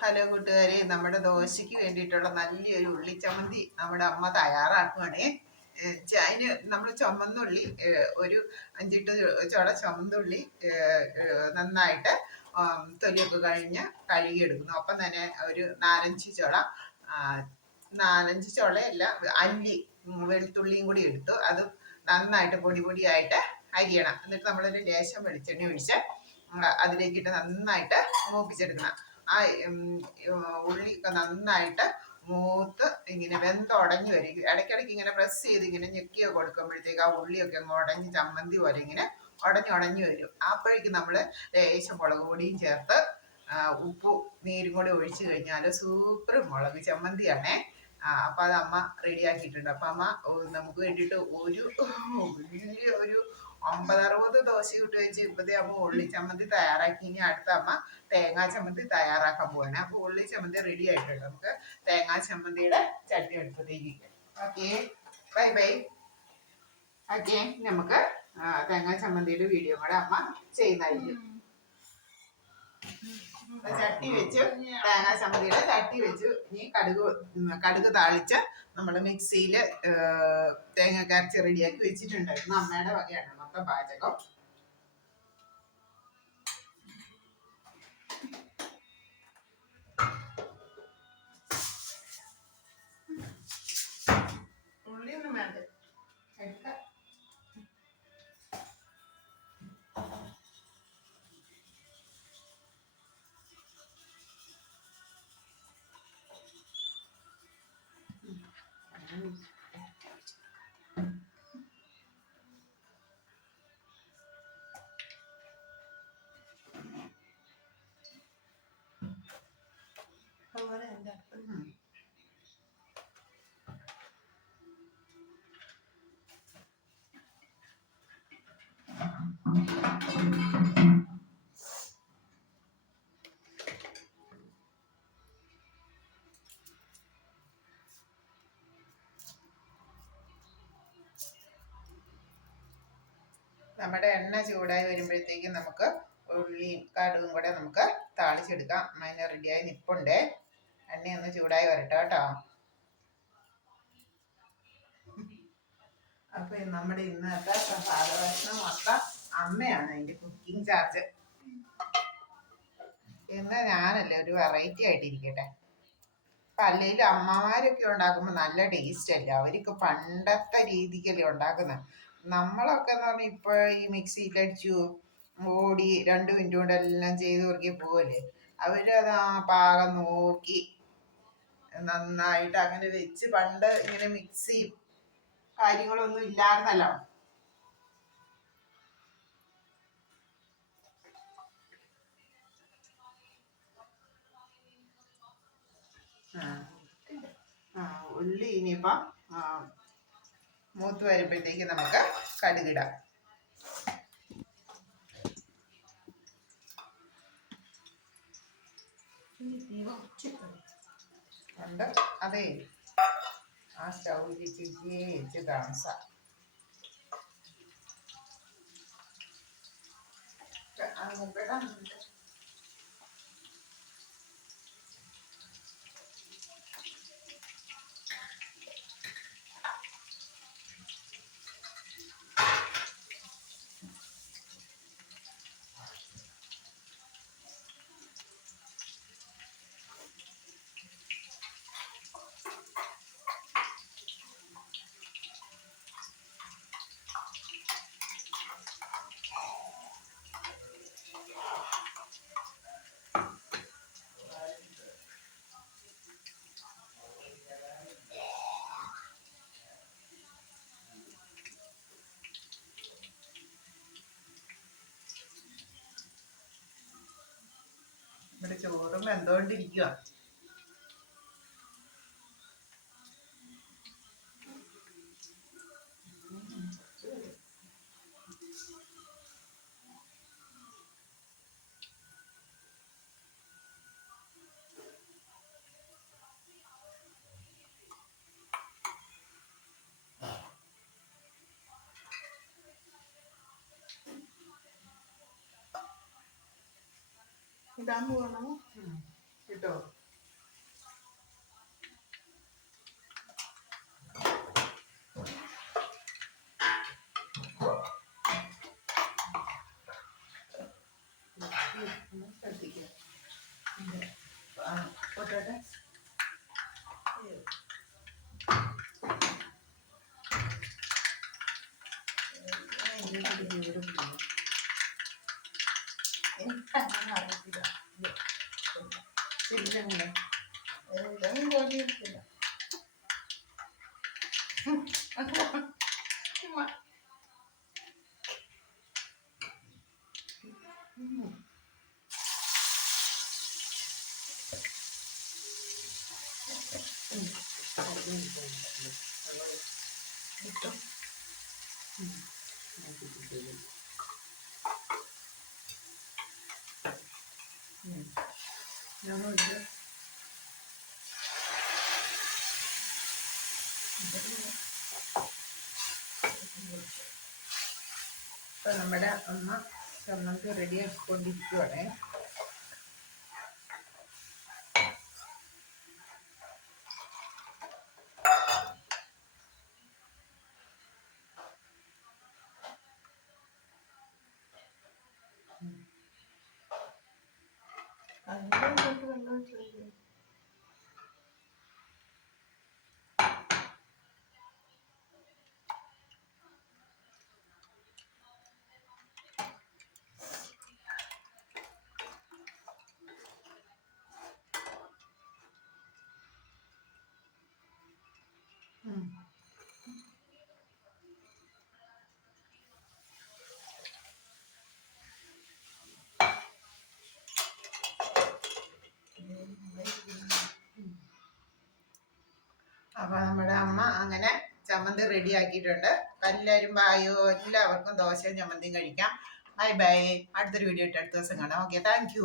Hello കൂട്ടുകാരെ നമ്മുടെ ദോശയ്ക്ക് വേണ്ടിയിട്ടുള്ള നല്ലൊരു ഉള്ളിച്ചമന്തി നമ്മുടെ അമ്മ ച- അതിന് നമ്മൾ ചുമന്നുള്ളി ഒരു അഞ്ചെട്ട് ചുള ചുമന്നുള്ളി നന്നായിട്ട് തൊലിയൊക്കെ കഴിഞ്ഞ് കഴുകിയെടുക്കുന്നു. അപ്പം തന്നെ ഒരു നാലഞ്ച് ചുള നാലഞ്ച് ചുളയല്ല അല്ലി വെളുത്തുള്ളിയും കൂടി എടുത്തു. അത് നന്നായിട്ട് പൊടി പൊടിയായിട്ട് അരിയണം. എന്നിട്ട് നമ്മളൊരു ലേശം വെളിച്ചെണ്ണ ഒഴിച്ച് അതിലേക്കിട്ട് നന്നായിട്ട് മൂപ്പിച്ചെടുക്കണം. ആ ഉം, ഉം, ഉള്ളി ഒക്കെ നന്നായിട്ട് മൂത്ത് ഇങ്ങനെ വെന്തുടഞ്ഞു വരും. ഇടയ്ക്കിടയ്ക്ക് ഇങ്ങനെ പ്രസ് ചെയ്ത് ഇങ്ങനെ ഞെക്കിയോ കൊടുക്കുമ്പോഴത്തേക്ക് ആ ഉള്ളിയൊക്കെ അങ്ങ് ഉടഞ്ഞ് ചമ്മന്തി പോലെ ഇങ്ങനെ ഉടഞ്ഞുടഞ്ഞു വരും. അപ്പോഴേക്കും നമ്മൾ ലേശം മുളക് പൊടിയും ചേർത്ത് ഉപ്പ് നീരും കൂടി ഒഴിച്ചു കഴിഞ്ഞാൽ സൂപ്പർ മുളക് ചമ്മന്തിയാണേ. അപ്പൊ അത് അമ്മ റെഡിയാക്കിയിട്ടുണ്ട് അപ്പൊ അമ്മ നമുക്ക് വേണ്ടിയിട്ട് ഒരു വലിയ ഒരു അമ്പതറുപത് ദോശ ഇട്ട് വെച്ച് ഇപ്പത്തെ അമ്മ ഉള്ളി ചമ്മന്തി തയ്യാറാക്കി. ഇനി അടുത്ത അമ്മ തേങ്ങാ ചമ്മന്തി തയ്യാറാക്കാൻ പോവാണ്. അപ്പൊ ഉള്ളി ചമ്മന്തി റെഡി ആയിട്ടുണ്ട്. നമുക്ക് തേങ്ങാ ചമ്മന്തിയുടെ ചട്ടി എടുത്തതേക്ക് ഓക്കെ. Bye bye okay. നമുക്ക് തേങ്ങാ ചമ്മന്തിയുടെ വീഡിയോ കൂടെ അമ്മ ചെയ്യുന്നതായിരിക്കും ചട്ടി വെച്ച് തേങ്ങാ ചമ്മന്തിയുടെ ചട്ടി വെച്ച് ഇനി കടുക് കടുക് താളിച്ച് നമ്മൾ മിക്സിയിൽ തേങ്ങ കരച്ച് റെഡിയാക്കി വെച്ചിട്ടുണ്ടായിരുന്നു. അമ്മയുടെ വകയാണ്. മൊത്തം പാചകം ഉള്ളിയൊന്നും വേണ്ട എടുക്കാം അതുപോലെ എൻ്റെ നമ്മുടെ എണ്ണ ചൂടായി വരുമ്പോഴത്തേക്കും നമുക്ക് ഉള്ളിയും കടുകും കൂടെ നമുക്ക് താളിച്ചെടുക്കാം. അതിന് റെഡിയായി നിപ്പുണ്ടേ. എണ്ണയൊന്ന് ചൂടായി വരട്ടെ കേട്ടോ. അപ്പൊ നമ്മുടെ ഇന്നത്തെ പ്രഭാതഭക്ഷണം മൊത്തം അമ്മയാണ് അതിന്റെ കുക്കിംഗ് ചാർജ് ഇന്ന് ഞാനല്ലേ ഒരു വെറൈറ്റി ആയിട്ടിരിക്കട്ടെ. അല്ലെങ്കിൽ അമ്മമാരൊക്കെ ഉണ്ടാക്കുമ്പോൾ നല്ല ടേസ്റ്റ് അല്ല? അവർക്ക് പണ്ടത്തെ രീതിക്കല്ലേ ഉണ്ടാക്കുന്നത് നമ്മളൊക്കെ എന്ന് പറഞ്ഞാൽ ഇപ്പൊ ഈ മിക്സിയിലടിച്ചു ഓടി രണ്ട് മിനിറ്റ് കൊണ്ട് എല്ലാം ചെയ്ത് കുറുക്കി പോവല്ലേ? അവരത് ആ പാകം നോക്കി നന്നായിട്ട് അങ്ങനെ വെച്ച് പണ്ട് ഇങ്ങനെ മിക്സിയും കാര്യങ്ങളൊന്നും ഇല്ലായിരുന്നല്ലോ. ഉള്ളി ഇനിയിപ്പം മൂത്ത് വരുമ്പോഴത്തേക്ക് നമുക്ക് കടുകിടാം. ഉണ്ട് അതെ ആ സ്റ്റൗവിൽ ചിരിച്ച് താമസ അത് മുമ്പിടാൻ ചോറും ഇടാൻ പോകണോ കിട്ടോ ശ്രദ്ധിക്കുക ആ പൊട്ടോട്ടെ എനിക്കങ്ങനെ അറിയത്തില്ല ഇല്ലങ്ങനെ ഇതൊന്നും ജോലിയിരിക്കില്ല ഞങ്ങൾക്ക് ഇപ്പൊ നമ്മുടെ അമ്മ ചമ്മന്തി റെഡി 对对 അപ്പൊ നമ്മുടെ അമ്മ അങ്ങനെ ചമ്മന്തി റെഡി ആക്കിയിട്ടുണ്ട്. എല്ലാവരും ബായോ എല്ലാവർക്കും ദോശയും ചമ്മന്തിയും കഴിക്കാം. ബൈ ബൈ അടുത്തൊരു വീഡിയോ ഇട്ട് അടുത്ത ദിവസം കാണാം. Okay thank